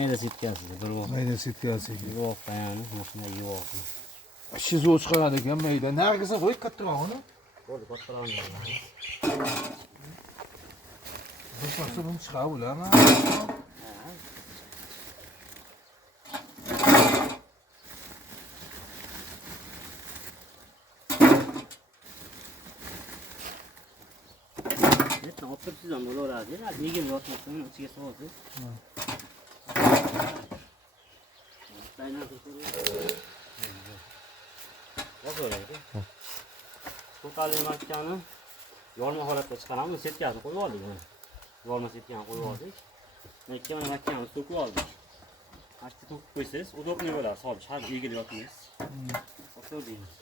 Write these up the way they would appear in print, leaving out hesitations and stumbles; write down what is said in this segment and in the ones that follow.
Mayda setkasi, bir vaqt. Mayda setkasi. Bir vaqt yani, mashina yo'q. Shizo chiqaradi ekan mayda. Nargisi qo'y kattarog'ini. Bo'ldi, kattaroqni. Bir parcha buni chiqarib bo'ladimi? Netni olib turibsiz ham bo'laveradi. Negim yotmasdan ichiga solasiz. To'talni makkani yorma holatda chiqaramiz. Setkasini qo'yib oldik. Yorma setkani qo'yib oldik. Ikki mana makkani to'kib oldik. Hashti to'kib qo'ysangiz, udobniy bo'ladi. Solish har egilib yotmaysiz. O'tdingiz.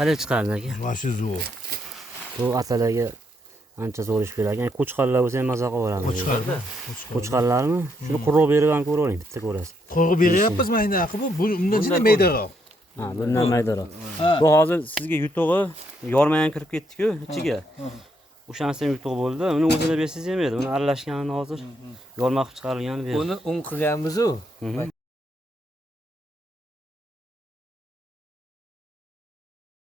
Qanday chiqardi aka? Mashi zo'r. Bu atalarga ancha zo'r ish beradi. Yani qo'chqarlar bo'lsa ham maza qilib Qo'chqarda. Qo'chqarlarmi? Shuni quruq berib ham ko'ravering, bitta ko'rasiz. Qo'rg'ib beryapmiz mayda aqi bu. Undan juda maydaroq. Ha, bundan maydaroq. Bu hozir sizga yutug'i yorma ham kirib ketdi-ku ichiga. O'shanisi ham yutuq bo'ldi. Uni o'zini bersangiz ham edi. Uni aralashganini hozir yorma qilib chiqarilganini berdi. Uni un qilganmiz-ku.